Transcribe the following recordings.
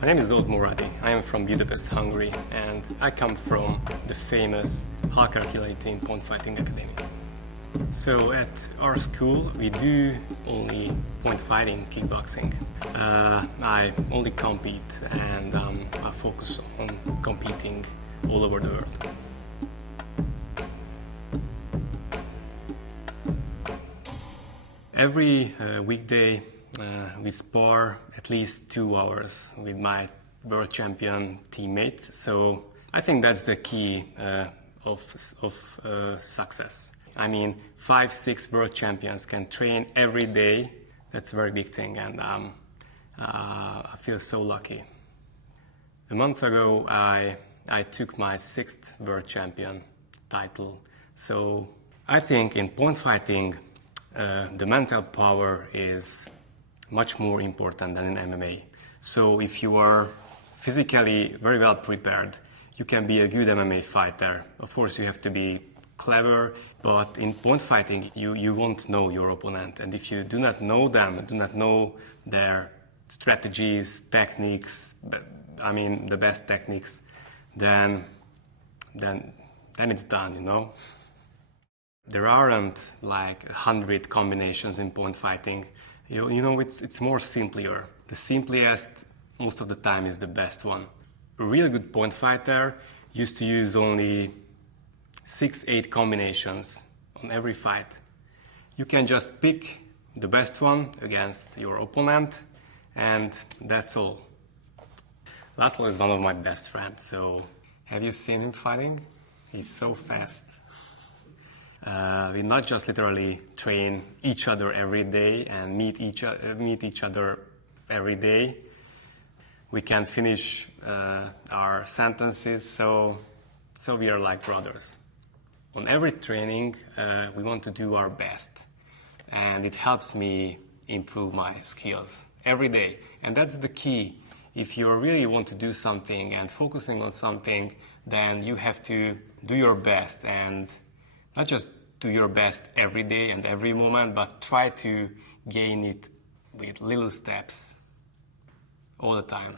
My name is Zsolt Moradi. I am from Budapest, Hungary, and I come from the famous Halkirkilai Team Point Fighting Academy. So at our school, we do only point fighting, kickboxing. I only compete and I focus on competing all over the world. Every weekday we spar at least 2 hours with my world champion teammates. So I think that's the key of success. I mean, 5-6 world champions can train every day. That's a very big thing, and I feel so lucky. A month ago, I took my 6th world champion title. So I think in point fighting, the mental power is much more important than in MMA. So if you are physically very well prepared, you can be a good MMA fighter. Of course, you have to be clever, but in point fighting, you won't know your opponent. And if you do not know them, do not know their strategies, techniques, I mean the best techniques, then it's done, you know? There aren't like 100 combinations in point fighting. You know, it's more simpler. The simplest, most of the time, is the best one. A really good point fighter used to use only 6-8 combinations on every fight. You can just pick the best one against your opponent, and that's all. Laszlo is one of my best friends, so have you seen him fighting? He's so fast. We not just literally train each other every day and meet each other every day. We can finish our sentences, so we are like brothers. On every training, we want to do our best, and it helps me improve my skills every day. And that's the key. If you really want to do something and focusing on something, then you have to do your best, and not just do your best every day and every moment, but try to gain it with little steps all the time.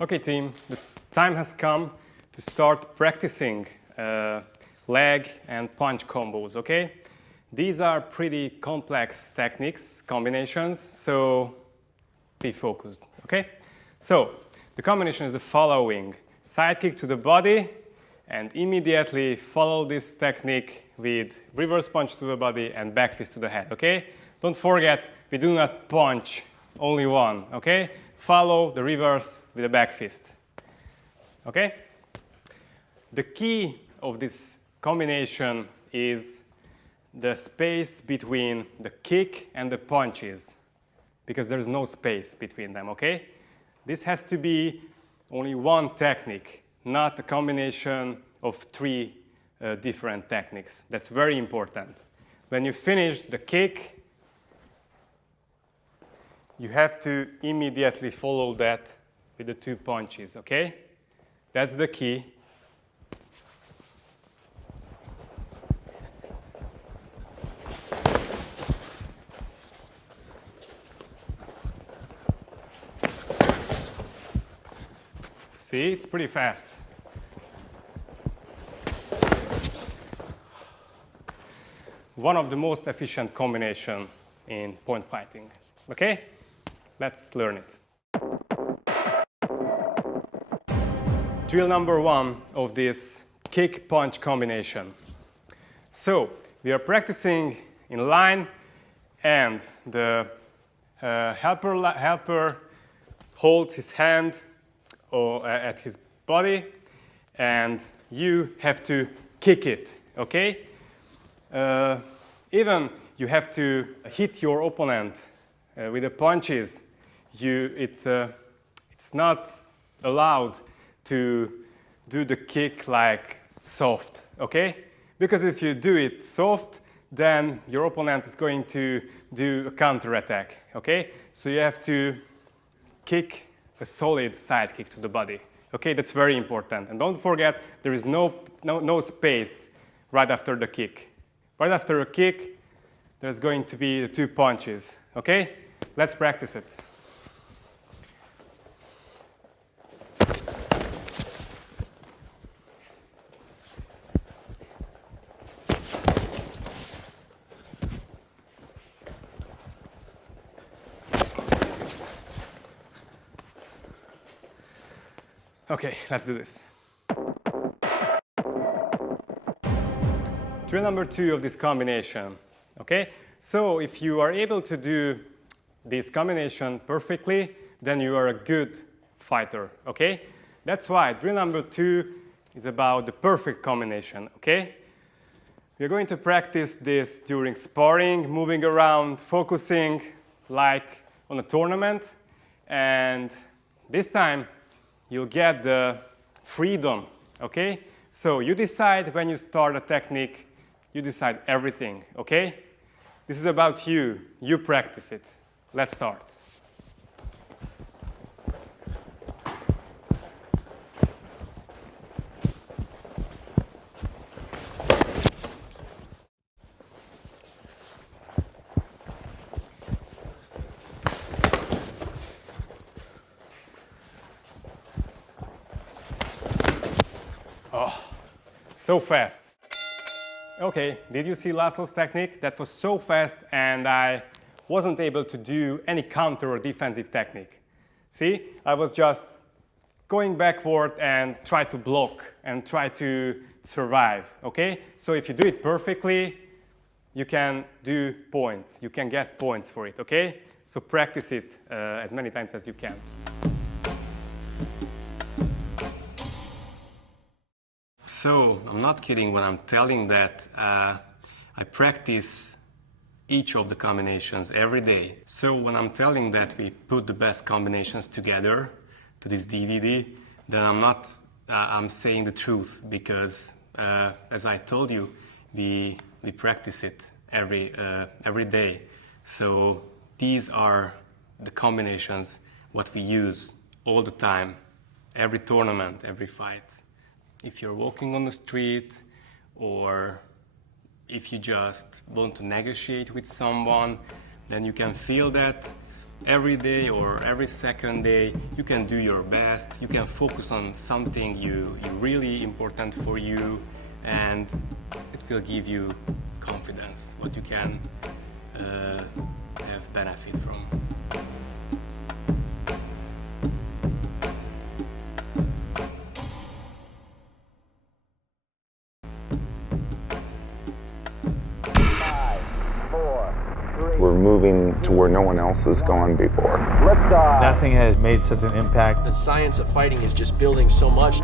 Okay, team, the time has come to start practicing leg and punch combos, okay? These are pretty complex techniques, combinations, so be focused, okay? So, the combination is the following. Side kick to the body, and immediately follow this technique with reverse punch to the body and back fist to the head, okay? Don't forget, we do not punch only one, okay? Follow the reverse with the back fist, okay? The key of this combination is the space between the kick and the punches, because there is no space between them, okay? This has to be only one technique, not a combination of 3 different techniques. That's very important. When you finish the kick, you have to immediately follow that with the 2 punches, okay? That's the key. See, it's pretty fast. One of the most efficient combination in point fighting. Okay? Let's learn it. Drill number 1 of this kick-punch combination. So, we are practicing in line, and the helper holds his hand at his body, and you have to kick it, okay? Even you have to hit your opponent with the punches. It's not allowed to do the kick like soft, okay? Because if you do it soft, then your opponent is going to do a counter attack, okay? So you have to kick a solid side kick to the body. Okay, that's very important. And don't forget, there is no space right after the kick. Right after a kick, there's going to be the 2 punches. Okay, let's practice it. Okay, let's do this. Drill number 2 of this combination. Okay, so if you are able to do this combination perfectly, then you are a good fighter. Okay, that's why drill number 2 is about the perfect combination. Okay, we're going to practice this during sparring, moving around, focusing like on a tournament, and this time you'll get the freedom, okay? So you decide when you start a technique, you decide everything, okay? This is about you. You practice it. Let's start. Oh, so fast. Okay, did you see Laszlo's technique? That was so fast and I wasn't able to do any counter or defensive technique. See, I was just going backward and try to block and try to survive, okay? So if you do it perfectly, you can do points. You can get points for it, okay? So practice it as many times as you can. So, I'm not kidding when I'm telling that I practice each of the combinations every day. So, when I'm telling that we put the best combinations together to this DVD, then I'm saying the truth because, as I told you, we practice it every day. So, these are the combinations what we use all the time, every tournament, every fight. If you're walking on the street or if you just want to negotiate with someone, then you can feel that every day or every second day you can do your best, you can focus on something you really important for you, and it will give you confidence, what you can have benefit from. We're moving to where no one else has gone before. Nothing has made such an impact. The science of fighting is just building so much.